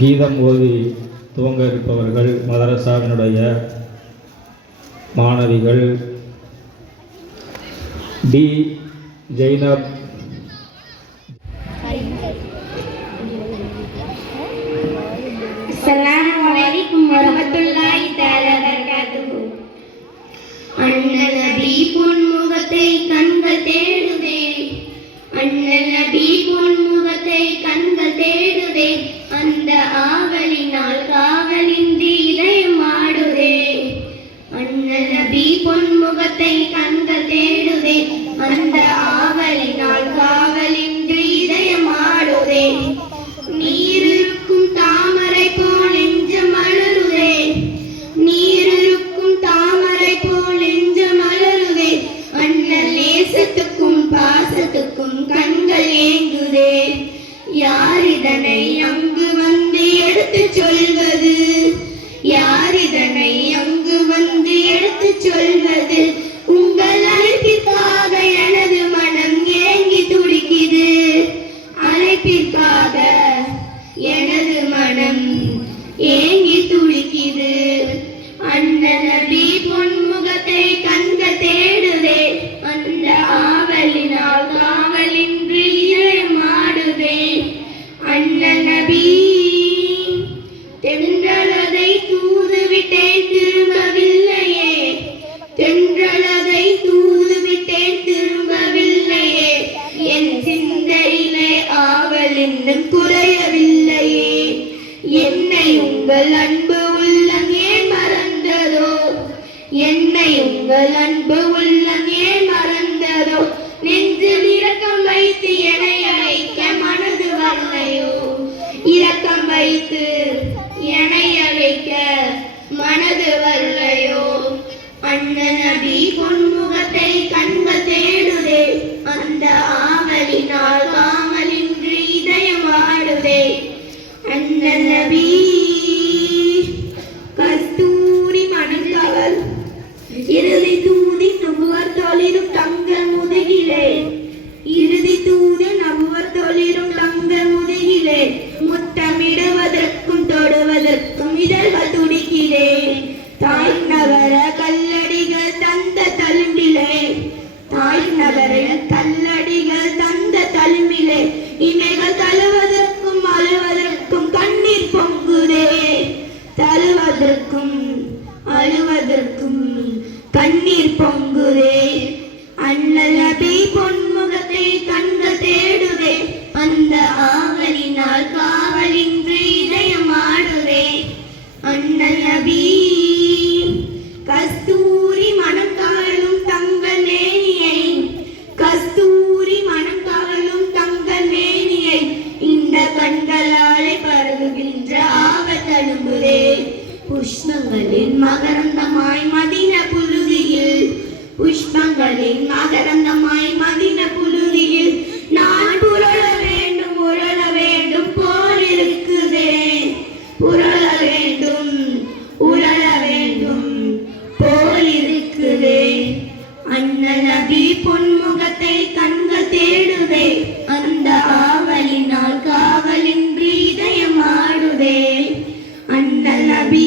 கீதம் ஓதி துவங்க இருப்பவர்கள் மதரசாவினுடைய மாணவிகள் டி ஜெய்னப். அஸ்ஸலாமு அலைக்கும் வரஹ்மத்துல்லாஹி தஆலா வபரகாத்துஹு. அண்ணல் நபி பொன்முகத்தை கண்கள் தேடுதே, அண்ணல் நபி பொன்முகத்தை கண்கள் தேடுதே, அந்த ஆவலினால் காவலின்றி இதயம் ஆடுதே. அண்ணல் நபி பொன்முகத்தை கண்கள் தேடுதே, அந்த ஆவலினால் காவலின்றி இதயம் ஆடுதே. நீரிருக்கும் தாமரை போல் நெஞ்சம் மலருதே, நீரிருக்கும் தாமரை போல் நெஞ்சம் மலருதே. அண்ணல் நேசத்துக்கும் பாசத்துக்கும் கண்கள் ஏங்குதே. யார் இதனை அங்கு வந்து எடுத்து சொல்வது, யார் இதனை அங்கு வந்து எடுத்து சொல்வது. உங்கள் அழைப்பிற்காக எனது மனம் ஏங்கி துடிக்குது, அழைப்பிற்காக எனது மனம் ஏங்கி துடிக்குது. அண்ணல் நபி பொன்முகத்தை கண்கள் தேடுதே, அந்த ஆவலினால் காவலின்றி இதயம் ஆடுதே. அண்ணல் நபி தென்றலதை தூதுவிட்டேன் திரும்பவில்லையே, தென்றலதை தூதுவிட்டேன் திரும்பவில்லையே. என் சிந்தையிலே ஆவல் இன்னும் குறையவில்லையே. என்னை உங்கள் அன்பு உள்ளம் ஏன் மறந்ததோ, என்னை உங்கள் அன்பு உள்ளம் ஏன் மறந்ததோ. நெஞ்சில் இரக்கம் வைத்து என்னை அழைக்க மனது வரலையோ, இரக்கம் வைத்து என்னை அழைக்க மனது வரலையோ. அண்ணல் நபி பொன்முகத்தை கண்கள் தேடுதே, அந்த ஆவலினால் காவலின்றி இதயம் ஆடுதே. அண்ணல் நபி கஸ்தூரி மணந்தவள், இறுதி தூதி நபுவர் தொழிலும் தங்கள் முதுகிலே, இறுதி தூதி நபுவர் தொழிலும் தங்கள் முதுகிலே. முத்தமிடுவதற்கும் தொடுவதற்கும் இதழ்கள் துடிக்கிறே. தாய் நகர கல்லடிகள் தந்த தழும்பிலே, தாய் நகர கல்லடிகள் தந்த தழும்பிலே. இமைகள் தழுவதற்கும் அழுவதற்கும் கண்ணீர் பொங்குதே, தழுவதற்கும் அழுவதற்கும் கண்ணீர் பொங்குதே. அண்ணல் நபி பொன்முகத்தை கண்கள் தேடுதே, அந்த ஆவலினால் காவலின்றி இதயம் ஆடுதே. அண்ணல் நபி கஸ்தூரி மனம் கவலும் தங்கள் மேனியை, கஸ்தூரி மனம் கவலும் தங்கள் மேனியை. இந்த கண்களாலே பருகுகின்ற ஆவல் தழும்புதே. புஷ்பங்களின் மகரந்தமாய் மதின புழுதியில், புஷ்பங்களின் மகரந்தமாய் மதின புழுதியில். நான் புரள வேண்டும் உரள வேண்டும் போல் இருக்குதே, புரள வேண்டும் உரள வேண்டும் போல் இருக்குதே. அண்ணல் நபி பொன்முகத்தை கண்கள் தேடுதே, அந்த ஆவலினால் காவலின்றி இதயம் ஆடுதே. அண்ணல் நபி